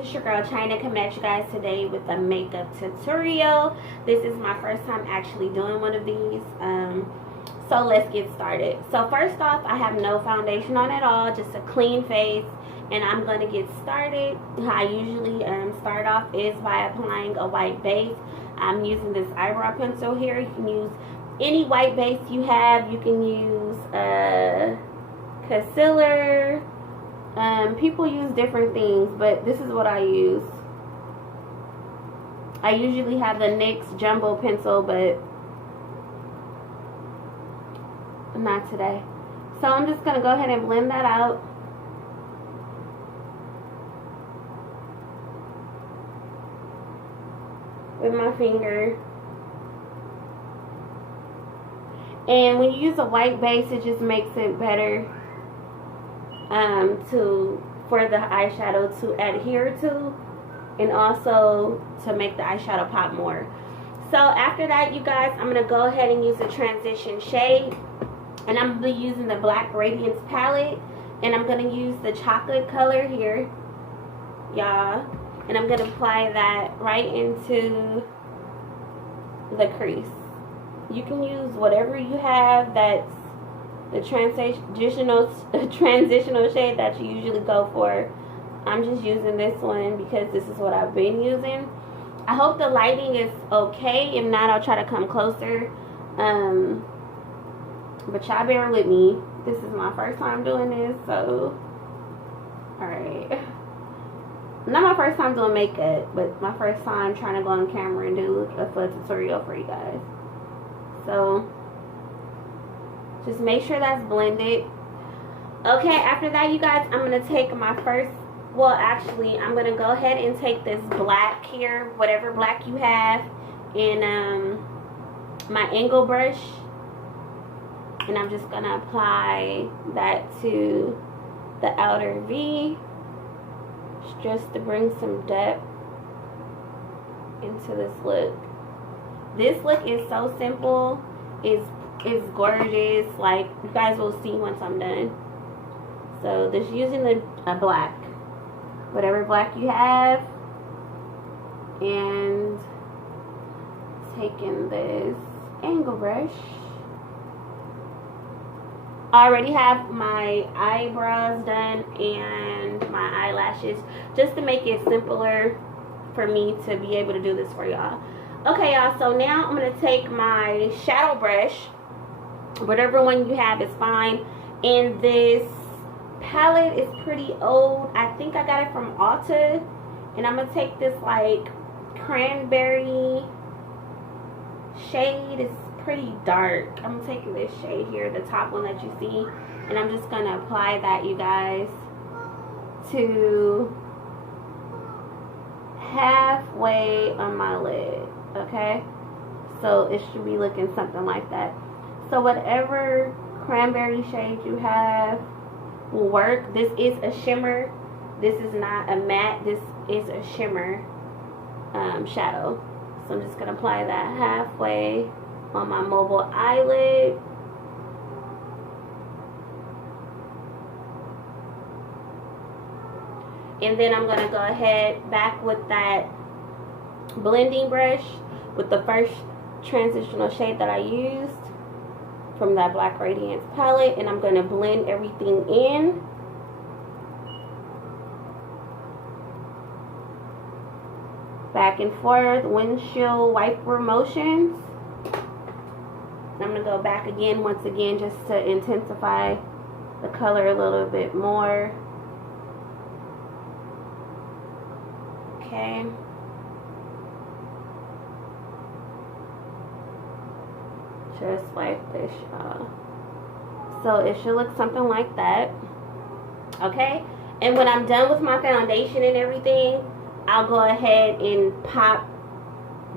It's your girl China coming at you guys today with a makeup tutorial. This is my first time actually doing one of these, so let's get started. So first off, I have no foundation on at all, just a clean face, and I'm going to get started. How I usually start off is by applying a white base. I'm using this eyebrow pencil here. You can use any white base you have. You can use concealer. People use different things, but this is what I use. I usually have the NYX jumbo pencil, but not today. So I'm just going to go ahead and blend that out. With my finger. And when you use a white base, it just makes it better for the eyeshadow to adhere to, and also to make the eyeshadow pop more. So after that, you guys, I'm going to go ahead and use a transition shade, and I'm going to be using the Black Radiance palette, and I'm going to use the chocolate color here, y'all, and I'm going to apply that right into the crease. You can use whatever you have that's the transitional shade that you usually go for. I'm just using this one because this is what I've been using. I hope the lighting is okay. If not, I'll try to come closer. But y'all bear with me. This is my first time doing this, so alright. Not my first time doing makeup, but my first time trying to go on camera and do a full tutorial for you guys. So just make sure that's blended. Okay, after that, you guys, I'm going to take my first, well, actually, I'm going to go ahead and take this black here, whatever black you have, in my angle brush. And I'm just going to apply that to the outer V, just to bring some depth into this look. This look is so simple. It's gorgeous. Like, you guys will see once I'm done. So just using a black, whatever black you have, and taking this angle brush. I already have my eyebrows done and my eyelashes, just to make it simpler for me to be able to do this for y'all. Okay, y'all, so now I'm going to take my shadow brush, whatever one you have is fine, and this palette is pretty old. I think I got it from Ulta, and I'm going to take this, like, cranberry shade. It's pretty dark. I'm taking this shade here, the top one that you see, and I'm just going to apply that, you guys, to halfway on my lid. Okay, so it should be looking something like that. So whatever cranberry shade you have will work. This is a shimmer. This is not a matte. This is a shimmer shadow. So I'm just going to apply that halfway on my mobile eyelid. And then I'm going to go ahead back with that blending brush with the first transitional shade that I used from that Black Radiance palette, and I'm going to blend everything in. Back and forth, windshield wiper motions. And I'm going to go back again, once again, just to intensify the color a little bit more. Okay. Just like this, y'all. So it should look something like that. Okay, and when I'm done with my foundation and everything, I'll go ahead and pop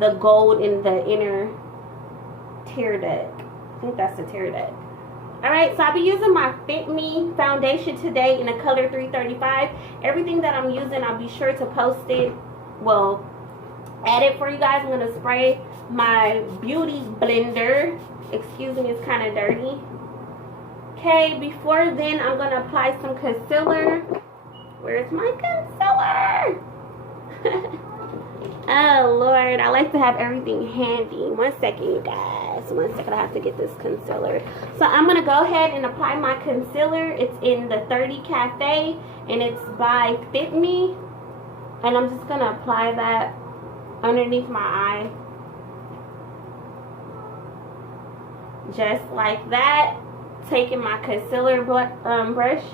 the gold in the inner tear duct. I think that's the tear duct. Alright, so I'll be using my Fit Me foundation today in the color 335. Everything that I'm using, I'll be sure to post it, well, add it for you guys. I'm going to spray my beauty blender. Excuse me, it's kind of dirty. Okay, before then, I'm going to apply some concealer. Where's my concealer? Oh Lord, I like to have everything handy. 1 second, you guys. 1 second, I have to get this concealer. So I'm gonna go ahead and apply my concealer. It's in the 30 Cafe and it's by Fit Me. And I'm just gonna apply that underneath my eye. Just like that. Taking my concealer brush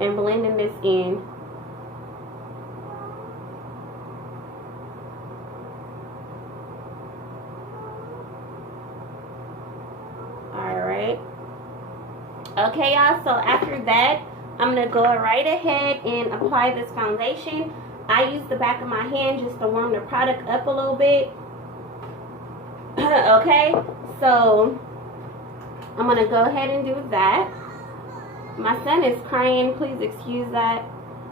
and blending this in. Alright. Okay, y'all. So after that, I'm going to go right ahead and apply this foundation. I use the back of my hand just to warm the product up a little bit. Okay. So I'm going to go ahead and do that. My son is crying. Please excuse that.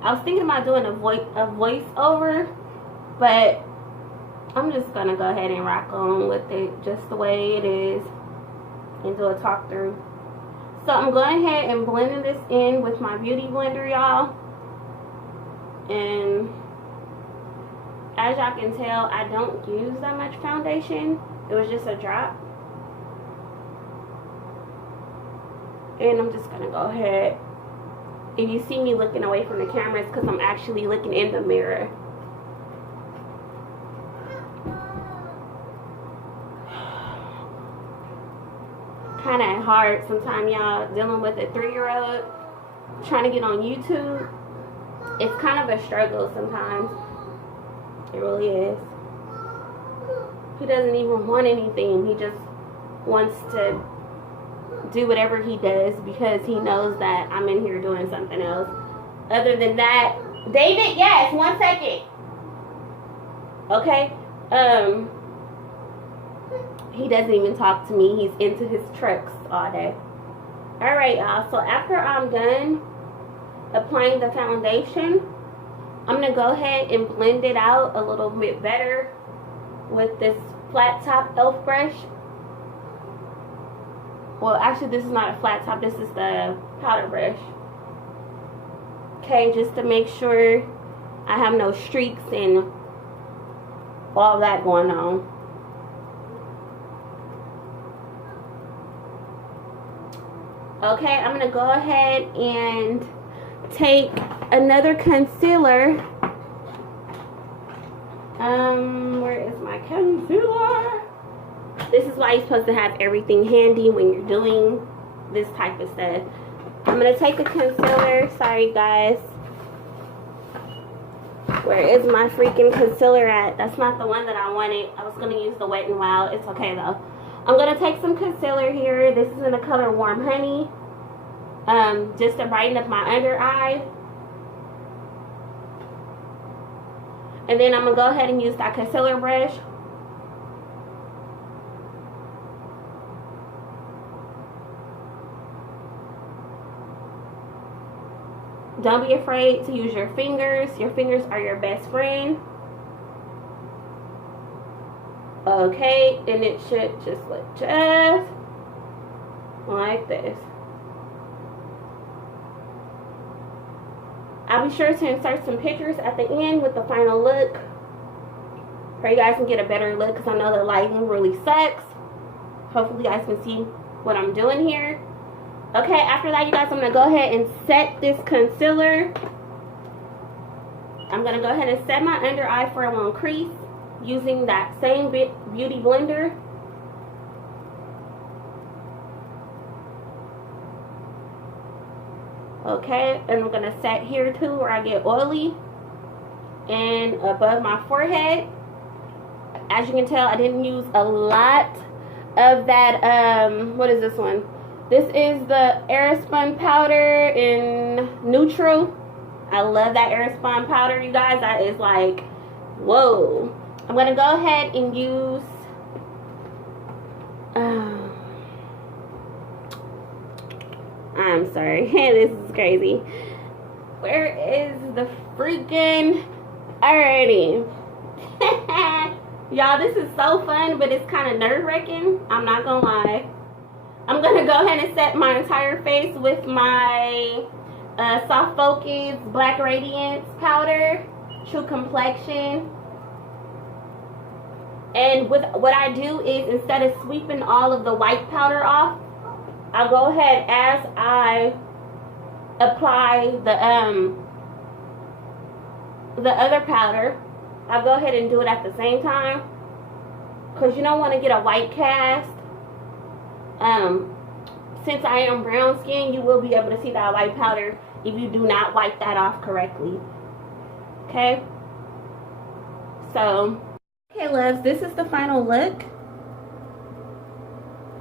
I was thinking about doing a voice over, but I'm just going to go ahead and rock on with it just the way it is and do a talk through. So I'm going ahead and blending this in with my beauty blender, y'all. And as y'all can tell, I don't use that much foundation. It was just a drop. And I'm just gonna go ahead. If you see me looking away from the camera, it's because I'm actually looking in the mirror. Kind of hard sometimes, y'all, dealing with a 3-year-old trying to get on YouTube. It's kind of a struggle sometimes. It really is. He doesn't even want anything. He just wants to do whatever he does because he knows that I'm in here doing something else. Other than that, David, yes, 1 second. Okay. He doesn't even talk to me. He's into his trucks all day. Alright, y'all. So after I'm done applying the foundation, I'm going to go ahead and blend it out a little bit better with this flat top e.l.f. brush. Well, actually, this is not a flat top. This is the powder brush. Okay, just to make sure I have no streaks and all that going on. Okay, I'm going to go ahead and take another concealer. Where is my concealer? This is why you're supposed to have everything handy when you're doing this type of stuff. I'm going to take a concealer. Sorry, guys. Where is my freaking concealer at? That's not the one that I wanted. I was going to use the Wet n Wild. It's okay, though. I'm going to take some concealer here. This is in the color Warm Honey. Just to brighten up my under eye. And then I'm going to go ahead and use that concealer brush. Don't be afraid to use your fingers. Your fingers are your best friend. Okay, and it should just look just like this. I'll be sure to insert some pictures at the end with the final look, so you guys can get a better look, because I know the lighting really sucks. Hopefully you guys can see what I'm doing here. Okay, after that, you guys, I'm going to go ahead and set this concealer. I'm going to go ahead and set my under eye for a long crease using that same beauty blender. Okay, and I'm going to set here too where I get oily and above my forehead. As you can tell, I didn't use a lot of that, what is this one? This is the Airspun powder in Neutral. I love that Airspun powder, you guys. That is like, whoa. I'm going to go ahead and use I'm sorry. This is crazy. Where is the freaking... Alrighty. Y'all, this is so fun, but it's kind of nerve-wracking. I'm not going to lie. I'm going to go ahead and set my entire face with my Soft Focus Black Radiance powder. True Complexion. And with what I do is, instead of sweeping all of the white powder off, I'll go ahead as I apply the other powder. I'll go ahead and do it at the same time, because you don't want to get a white cast. Since I am brown skin, you will be able to see that white powder if you do not wipe that off correctly. Okay, so okay loves, this is the final look.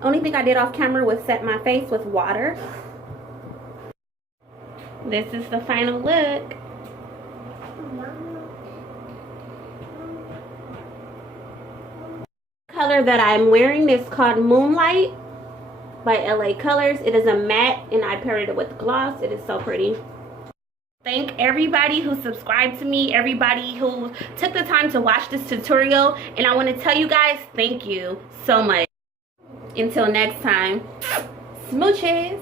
Only thing I did off camera was set my face with water. This is the final look. Color that I'm wearing is called Moonlight by LA Colors. It is a matte and I paired it with gloss. It is so pretty. Thank everybody who subscribed to me, everybody who took the time to watch this tutorial, and I want to tell you guys thank you so much. Until next time, smooches.